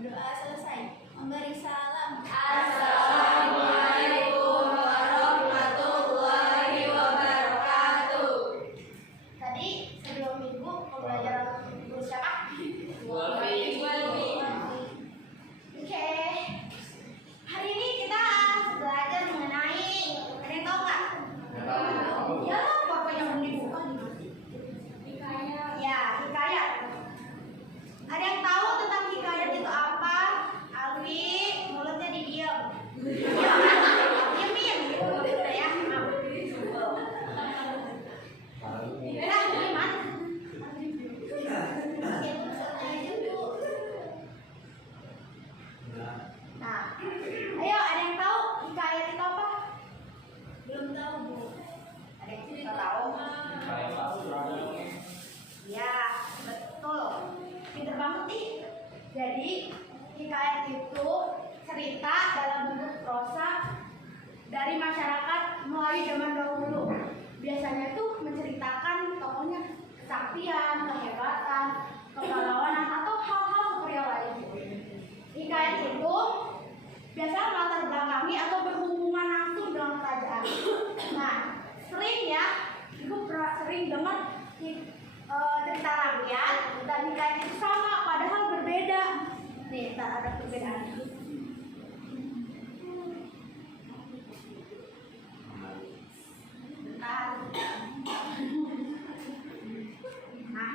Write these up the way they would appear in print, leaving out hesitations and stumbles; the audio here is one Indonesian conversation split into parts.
Berdoa selesai, memberi salam. Assalamualaikum warahmatullahi wabarakatuh. Tadi sebelum minggu pembelajaran guru siapa? Walfi. Oke. Hari ini kita belajar mengenai, ada yang tahu nggak? Ya, pokoknya belum dibuka. Hikayat. Ya, hikayat. Ada yang tahu tentang hikayat itu apa? Alwi, mulutnya didiam. Diemin gitu udah ya. Nah, gimana? Nah, ayo ada yang tahu hikayat itu apa? Belum tahu, Bu. Ada yang tidak tahu? Ya, betul. Pinter banget nih. Jadi hikayat itu cerita dalam bentuk prosa dari masyarakat Melayu zaman dahulu. Biasanya itu menceritakan tokohnya kesaktian, kehebatan, kepahlawanan atau hal-hal superior lain. Hikayat itu biasanya latar belakangi atau berhubungan langsung dengan kerajaan. Nah, sering ya, ibu sering dengar cerita rakyat dan hikayat itu sama, padahal berbeda. Nih, tak ada perbedaan. Bentar. Nah,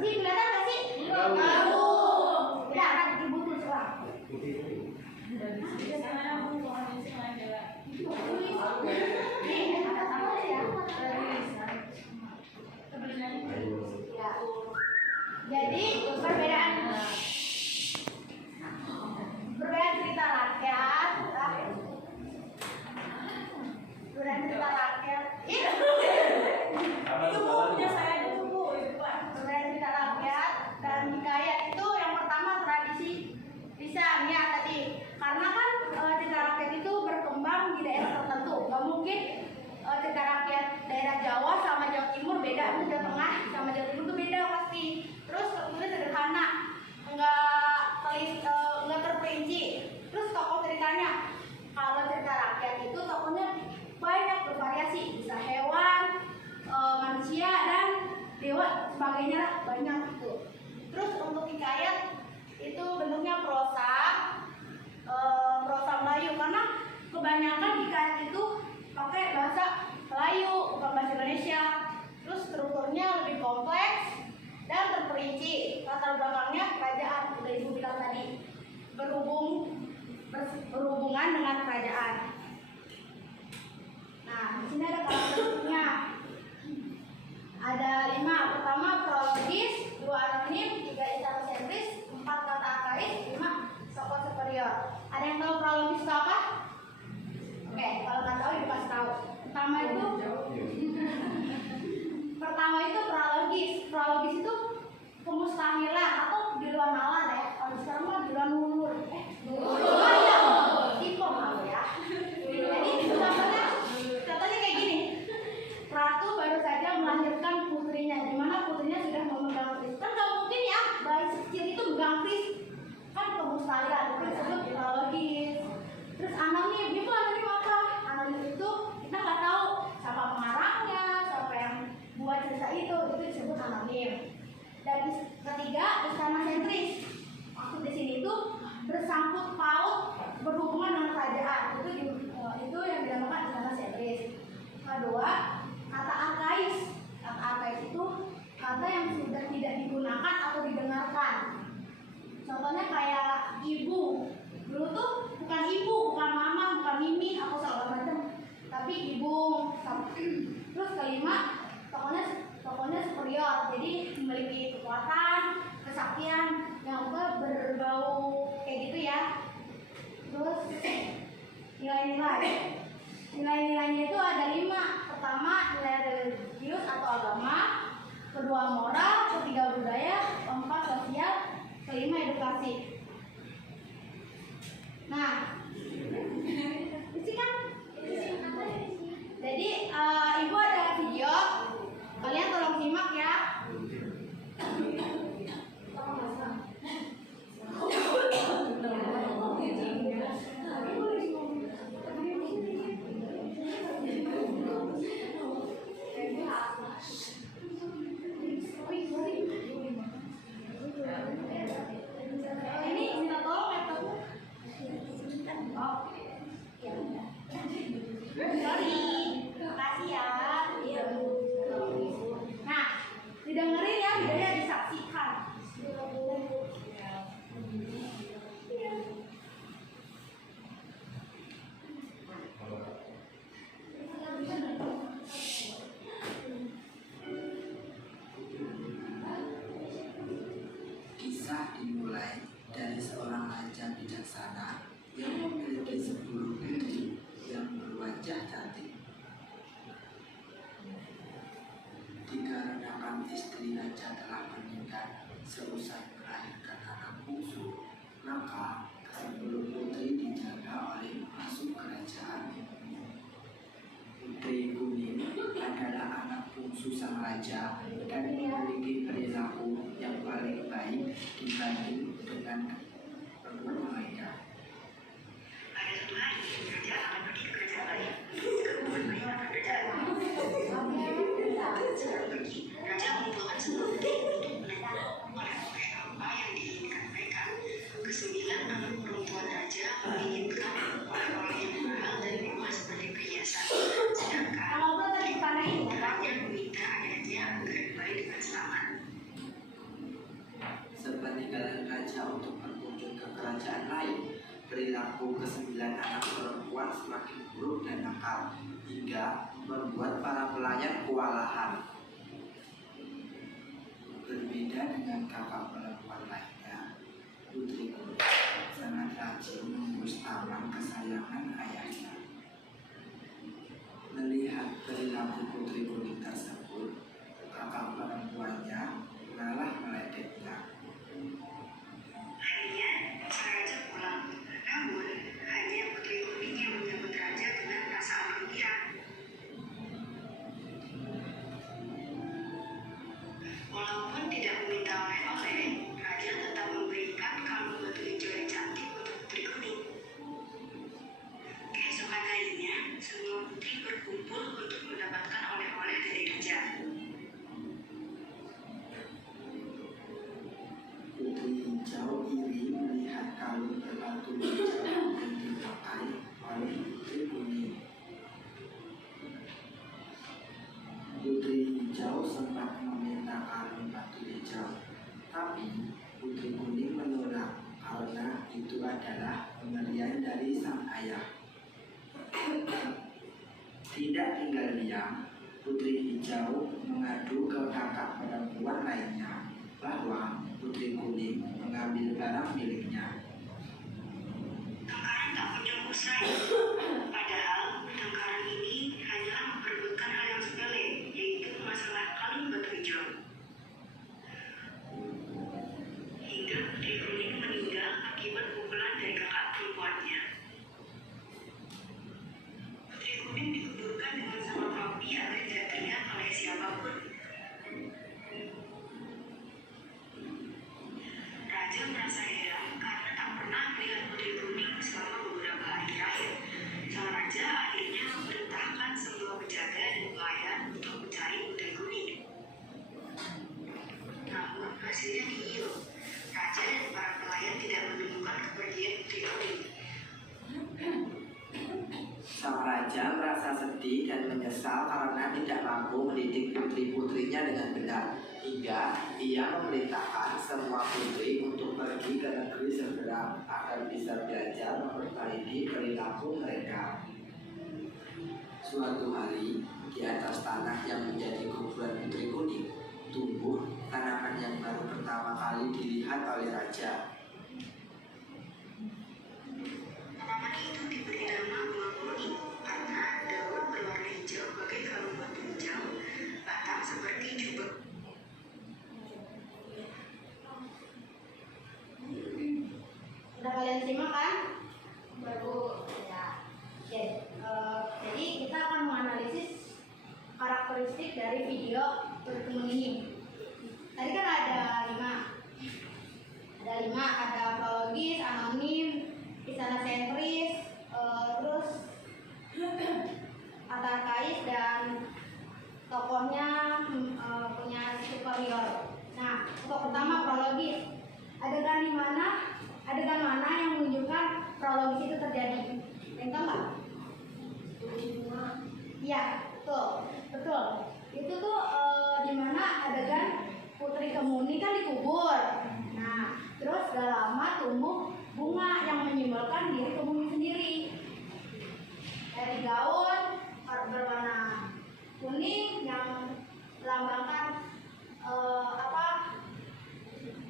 sih kelihatan nggak sih? Tahu. Ya, kan ibu tuh coba. Nih, ada apa ya? Ya. Jadi perbedaan cerita rakyat, perbedaan cerita rakyat. Itu punya saya dulu, perbedaan cerita rakyat dan hikayat itu yang pertama tradisi lisan ya tadi. Karena kan cerita rakyat itu berkembang di daerah tertentu. Gak mungkin cerita rakyat daerah Jawa sama Jawa Timur beda, Jawa Tengah sama Jawa Timur itu beda pasti. Terus kemudian sederhana, nggak terperinci. Terus tokoh ceritanya, kalau cerita rakyat itu tokohnya banyak bervariasi, bisa hewan, manusia dan dewa sebagainya lah, banyak gitu. Terus untuk hikayat itu bentuknya prosa Melayu karena kebanyakan hikayat itu pakai bahasa Melayu bukan bahasa Indonesia. Terus strukturnya lebih kompleks dan terperinci. Latar belakangnya kerajaan, udah ibu bilang tadi, berhubungan dengan kerajaan. Nah, di sini ada karakteristiknya. Ada 5. Pertama prologis, 2 anonim, 3 intersentris, 4 kata arkais, 5 tokoh superior. Ada yang tahu prologis itu apa? Oke, kalau nggak tahu dikasih tahu. Pertama itu prologis. Prologis itu kemustahilan atau di luar nalar ya. Kalau sekarang mah di luar nur. Nilai-nilainya itu ada 5. Pertama, nilai religius atau agama. Kedua, moral. Ketiga, budaya. Keempat, sosial. Kelima, edukasi. Nah, isi kan? Jadi, ibu ada video. Kalian tolong simak ya. Ini minta tolong laptopnya. Oh, ya udah. Sorry, makasih ya. Nah, didengerin ya, videonya disaksikan. Kisah dimulai dari seorang raja bijaksana yang memiliki 10 putri yang berwajah cantik. Dikarenakan istri raja telah meninggal seusai melahirkan anak bungsu, maka ke-10 putri dijaga oleh pengasuh kerajaan. Putri Kuning adalah anak bungsu sang raja dan memiliki perilaku yang paling baik dibanding dengan kedua lainnya. Pada suatu hari, raja akan pergi ke kerajaan lain untuk menemukan bayi akan kerajaan. Sebelum pergi, raja mengumpulkan semua putri untuk menentukan oleh-oleh apa yang diinginkan mereka. Kesembilan anak perempuan raja menginginkan oleh-oleh yang mahal dan mewah seperti perhiasan. Sedangkan putri Kuning hanya meminta ayahnya agar kembali dengan selamat. Sepeninggalan raja untuk berkunjung ke kerajaan lain, perilaku ke-9 anak perempuan semakin buruk dan nakal hingga membuat para pelayan kewalahan. Berbeda dengan kakak perempuan lainnya, Putri Kuning sangat rajin mengurus taman kesayangan ayahnya. Melihat perilaku Putri Kuning tersebut, kakak perempuannya malah meledeknya. Akhirnya, sang raja pulang. Namun, hanya Putri Kuning yang menyambut raja dengan perasaan gembira. Walaupun tidak meminta oleh-oleh, raja tetap memberikan kalung batu hijau yang cantik untuk Putri Kuning. Keesokan harinya, semua putri berkumpul untuk mendapatkan oleh-oleh dari raja. Putri Hijau iri melihat kalung berbatu hijau yang dipakai oleh Putri Kuning. Putri Hijau sempat meminta kalung batu hijau, tapi Putri Kuning menolak karena itu adalah pemberian dari sang ayah. Tidak tinggal diam, Putri Hijau mengadu ke kakak perempuan lainnya bahwa Putri Kuning mengambil barang miliknya. Tengkaran tak kunjung usai. Padahal, tengkaran ini hanyalah memperebutkan hal yang sepele, yaitu masalah kalung batu hijau. Hingga Putri Kuning meninggal akibat pukulan dari kakak perempuannya. Putri Kuning dikuburkan dengan sama rapi agar tidak terlihat oleh siapapun. Raja merasa heran karena tak pernah melihat Putri Kuning selama beberapa hari terakhir. Sang raja akhirnya memerintahkan semua penjaga dan pelayan untuk mencari Putri Kuning. Namun hasilnya nihil. Raja dan para pelayan tidak menemukan kepergian Putri Kuning. Sang raja merasa sedih dan menyesal karena tidak mampu mendidik putri-putrinya dengan benar, hingga ia memerintahkan semua putri untuk pergi ke negeri seberang agar bisa belajar memperbaiki perilaku mereka. Suatu hari, di atas tanah yang menjadi kuburan Putri Kuning, tumbuh tanaman yang baru pertama kali dilihat oleh raja. Tanaman itu diberi nama buah kuning. simak kan? Baru ya. Oke, jadi kita akan menganalisis karakteristik dari video berkemun ini. Tadi kan ada 5. Ada prologis, anonim, istana sentris, terus kata arkais, dan tokohnya punya superior. Nah, untuk pertama prologis. Adegan mana yang menunjukkan prologis itu terjadi? Yang nggak? Iya, betul. Itu tuh di mana adegan Putri Kemuni kan dikubur. Nah, terus gak lama tumbuh bunga yang menyimbolkan diri Kemuni sendiri. Dari gaun berwarna kuning yang melambangkan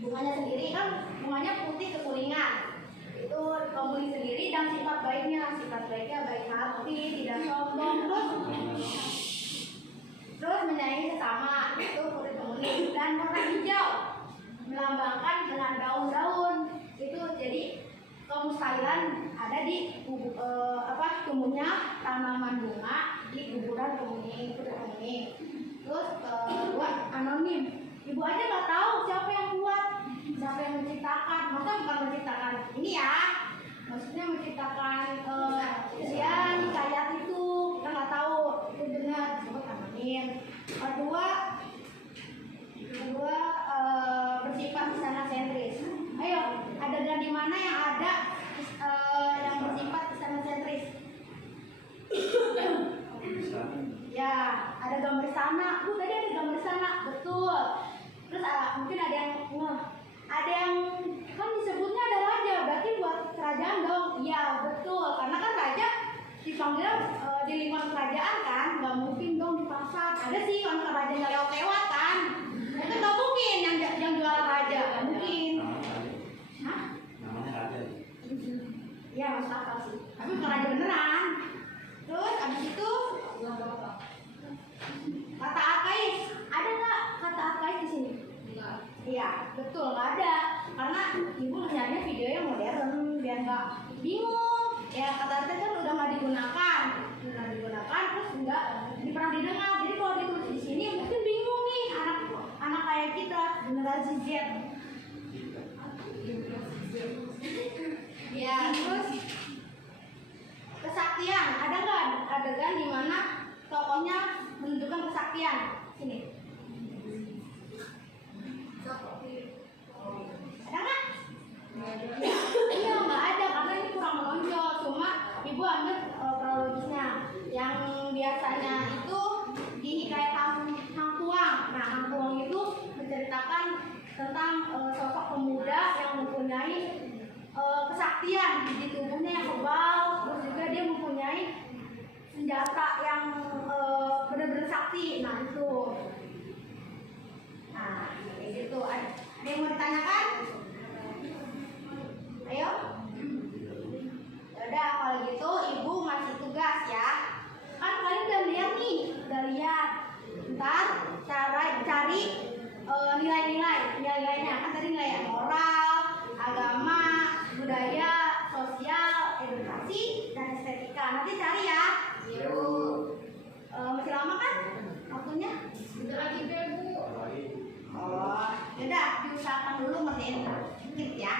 bunganya sendiri, kan bunganya putih kekuningan. Itu Kemuni sendiri, dan sifat baiknya baik hati, tidak sombong, terus menyayangi sesama. Itu Putri Kemuni. Dan warna hijau melambangkan dengan daun-daun. Itu jadi kemustahilan ada di tumbuhnya tanaman bunga di kuburan Putri Kemuni. Terus kedua, anonim. Ibu aja nggak tahu siapa yang buat, siapa yang menciptakan. Masa bukan menciptakan ini ya, maksudnya menciptakan hikayat itu, kita nggak tahu itu benar, disebut anonim. Kedua bersifat istana sentris. Ayo, adegan di mana yang ada yang bersifat istana sentris? Ya, ada gambar istana. Tadi ada gambar istana, betul. Terus mungkin ada yang kan disebutnya ada raja, berarti buat kerajaan dong. Iya, betul. Karena kan raja dipanggil di lingkungan kerajaan kan, nggak mungkin dong di pasar. Ada sih orang kerajaan lewat kan. Itu nggak mungkin yang jual raja, nggak mungkin. Hah? Namanya raja. Iya, masuk akal sih. Tapi bukan raja beneran. Terus abis itu kata arkais. Ada nggak kata arkais di sini? Iya, betul, nggak ada. Karena ibu nyarinya video yang modern biar nggak bingung. Ya, kata arkais kan udah nggak digunakan, terus nggak pernah didengar. Jadi kalau ditulis di sini mungkin bingung nih anak kayak kita generasi Z. Ya, terus kesaktian. Ada nggak adegan di mana tokohnya menunjukkan kesaktian? Sini. Ada nggak? Iya, nggak ada karena ini kurang menonjol. Cuma ibu ambil prologisnya yang biasanya itu di hikayat Hang Tuang. Nah, Hang Tuang itu menceritakan tentang sosok pemuda yang mempunyai kesaktian di tubuhnya yang kebal, terus juga dia mempunyai senjata yang benar-benar sakti. Nah, itu. Nah, kayak gitu. Ada yang mau ditanyakan? Ayo. Yaudah, kalau gitu ibu ngasih tugas ya. Kan kalian udah lihat nih, Ntar cari nilainya. Kan tadi nilai moral, agama, budaya, sosial, edukasi, dan estetika. Nanti cari ya. Masih lama kan waktunya? Bentar lagi deh, Bu. Oh, yaudah diusahakan dulu ngertiin dikit ya.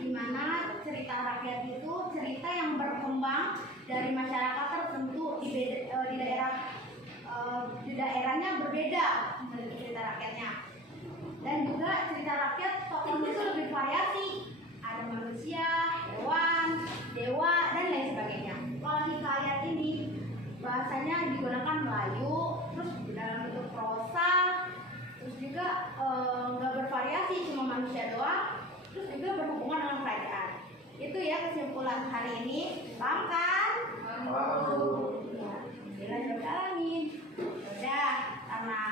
Di mana cerita rakyat itu cerita yang berkembang dari masyarakat tertentu di daerahnya berbeda dari cerita rakyatnya. Dan juga cerita rakyat tokohnya itu lebih variasi. Ada manusia, hewan, dewa, dan lain sebagainya. Kalau hikayat ini bahasanya digunakan Melayu, terus dalam bentuk prosa, manusia doang, terus juga berhubungan dengan kerajaan. Itu ya kesimpulan hari ini. Paham kan? Ya, Bismillahirrahmanirrahim. Udah, karena